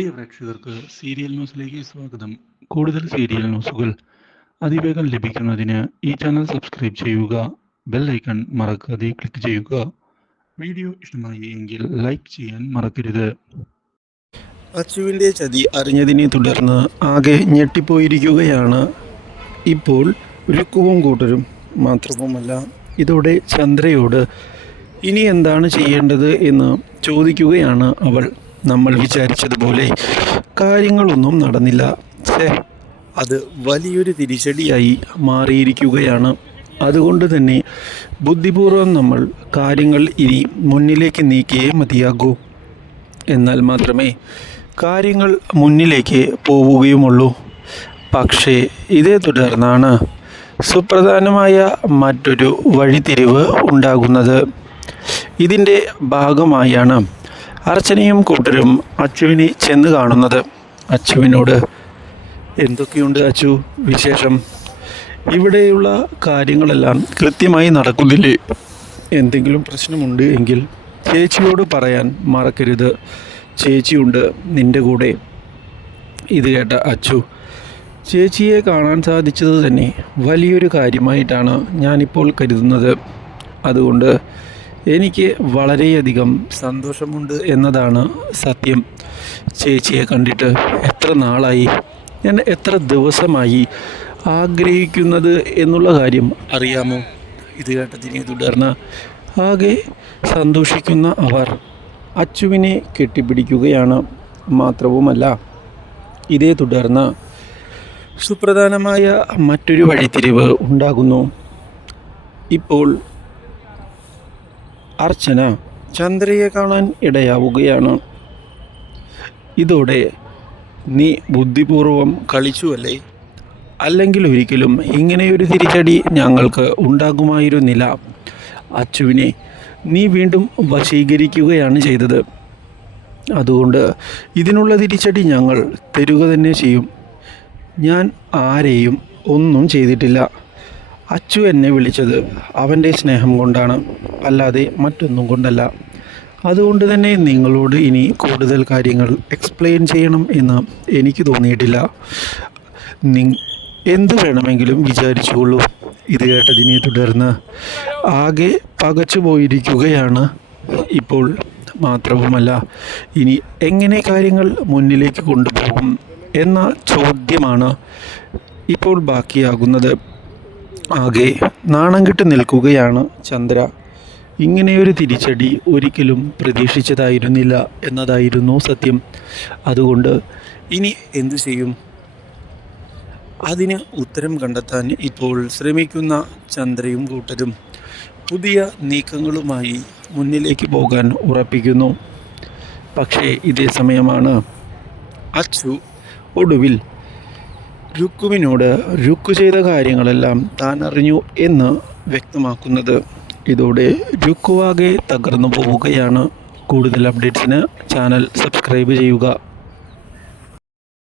പ്രിയ പ്രേക്ഷകർക്ക് സീരിയൽ ന്യൂസിലേക്ക് സ്വാഗതം. കൂടുതൽ സീരിയൽ ന്യൂസുകൾ അതിവേഗം ലഭിക്കുന്നതിന് ഈ ചാനൽ സബ്സ്ക്രൈബ് ചെയ്യുക ബെൽ ഐക്കൺ മറക്കാതെ ക്ലിക്ക് ചെയ്യുക. വീഡിയോ ഇഷ്ടമായി എങ്കിൽ ലൈക്ക് ചെയ്യാൻ മറക്കരുത്. അച്ചുവിന്റെ ചതി അറിഞ്ഞതിനെ തുടർന്ന് ആകെ ഞെട്ടിപ്പോയിരിക്കുകയാണ്. ഇപ്പോൾ രുക്കുവും കൂട്ടരും മാത്രവുമല്ല ഇതോടെ ചന്ദ്രയോട് ഇനി എന്താണ് ചെയ്യേണ്ടത് എന്ന് ചോദിക്കുകയാണ് അവൾ. നമ്മൾ വിചാരിച്ചതുപോലെ കാര്യങ്ങളൊന്നും നടന്നില്ല. ഛേ അത് വലിയൊരു തിരിച്ചടിയായി മാറിയിരിക്കുകയാണ്. അതുകൊണ്ട് തന്നെ ബുദ്ധിപൂർവം നമ്മൾ കാര്യങ്ങൾ ഇനി മുന്നിലേക്ക് നീക്കിയേ മതിയാകൂ. എന്നാൽ മാത്രമേ കാര്യങ്ങൾ മുന്നിലേക്ക് പോവുകയുമുള്ളൂ. പക്ഷേ ഇതേ തുടർന്നാണ് സുപ്രധാനമായ മറ്റൊരു വഴിത്തിരിവ് ഉണ്ടാകുന്നത്. ഇതിന്റെ ഭാഗമായാണ് അർച്ചനയും കൂട്ടരും അച്ചുവിനെ ചെന്ന് കാണുന്നത്. അച്ചുവിനോട് എന്തൊക്കെയുണ്ട് അച്ചു വിശേഷം? ഇവിടെയുള്ള കാര്യങ്ങളെല്ലാം കൃത്യമായി നടക്കുന്നില്ലേ? എന്തെങ്കിലും പ്രശ്നമുണ്ട് എങ്കിൽ ചേച്ചിയോട് പറയാൻ മറക്കരുത്. ചേച്ചിയുണ്ട് നിന്റെ കൂടെ. ഇത് കേട്ട അച്ചു ചേച്ചിയെ കാണാൻ സാധിച്ചത് തന്നെ വലിയൊരു കാര്യമായിട്ടാണ് ഞാനിപ്പോൾ കരുതുന്നത്. അതുകൊണ്ട് എനിക്ക് വളരെയധികം സന്തോഷമുണ്ട് എന്നതാണ് സത്യം. ചേച്ചിയെ കണ്ടിട്ട് എത്ര നാളായി? ഞാൻ എത്ര ദിവസമായി ആഗ്രഹിക്കുന്നത് എന്നുള്ള കാര്യം അറിയാമോ? ഇത് കേട്ടതിനെ തുടർന്ന് ആകെ സന്തോഷിക്കുന്ന അവർ അച്ചുവിനെ കെട്ടിപ്പിടിക്കുകയാണ് മാത്രവുമല്ല ഇതേ തുടർന്ന് സുപ്രധാനമായ മറ്റൊരു വഴിത്തിരിവ് ഉണ്ടാകുന്നു. ഇപ്പോൾ അർച്ചന ചന്ദ്രയെ കാണാൻ ഇടയാവുകയാണ്. ഇതോടെ നീ ബുദ്ധിപൂർവം കളിച്ചുവല്ലേ അല്ലെങ്കിൽ ഒരിക്കലും ഇങ്ങനെയൊരു തിരിച്ചടി ഞങ്ങൾക്ക് ഉണ്ടാകുമായിരുന്നില്ല. അച്ചുവിനെ നീ വീണ്ടും വശീകരിക്കുകയാണ് ചെയ്തത്. അതുകൊണ്ട് ഇതിനുള്ള തിരിച്ചടി ഞങ്ങൾ തരുക തന്നെ ചെയ്യും. ഞാൻ ആരെയും ഒന്നും ചെയ്തിട്ടില്ല. അച്ചു എന്നെ വിളിച്ചത് അവന്റെ സ്നേഹം കൊണ്ടാണ് അല്ലാതെ മറ്റൊന്നും കൊണ്ടല്ല. അതുകൊണ്ട് തന്നെ നിങ്ങളോട് ഇനി കൂടുതൽ കാര്യങ്ങൾ എക്സ്പ്ലെയിൻ ചെയ്യണം എന്ന് എനിക്ക് തോന്നിയിട്ടില്ല. നി എന്ത് വേണമെങ്കിലും വിചാരിച്ചുകൊള്ളൂ. ഇത് കേട്ടതിനെ തുടർന്ന് ആകെ പകച്ചു പോയിരിക്കുകയാണ്. ഇപ്പോൾ മാത്രവുമല്ല ഇനി എങ്ങനെ കാര്യങ്ങൾ മുന്നിലേക്ക് കൊണ്ടുപോകും എന്ന ചോദ്യമാണ് ഇപ്പോൾ ബാക്കിയാകുന്നത്. ആകെ നാണം കെട്ട് നിൽക്കുകയാണ് ചന്ദ്ര. ഇങ്ങനെയൊരു തിരിച്ചടി ഒരിക്കലും പ്രതീക്ഷിച്ചതായിരുന്നില്ല എന്നതായിരുന്നു സത്യം. അതുകൊണ്ട് ഇനി എന്തു ചെയ്യും? അതിന് ഉത്തരം കണ്ടെത്താൻ ഇപ്പോൾ ശ്രമിക്കുന്ന ചന്ദ്രയും കൂട്ടരും പുതിയ നീക്കങ്ങളുമായി മുന്നിലേക്ക് പോകാൻ ഉറപ്പിക്കുന്നു. പക്ഷേ ഇതേ സമയമാണ് അച്ചു ഒടുവിൽ രുക്കുവിനോട് രുക്കു ചെയ്ത കാര്യങ്ങളെല്ലാം താൻ അറിഞ്ഞു എന്ന് വ്യക്തമാക്കുന്നത്. ഇതോടെ രുക്കുവാകെ തകർന്നു പോവുകയാണ്. കൂടുതൽ അപ്ഡേറ്റ്സിന് ചാനൽ സബ്സ്ക്രൈബ് ചെയ്യുക.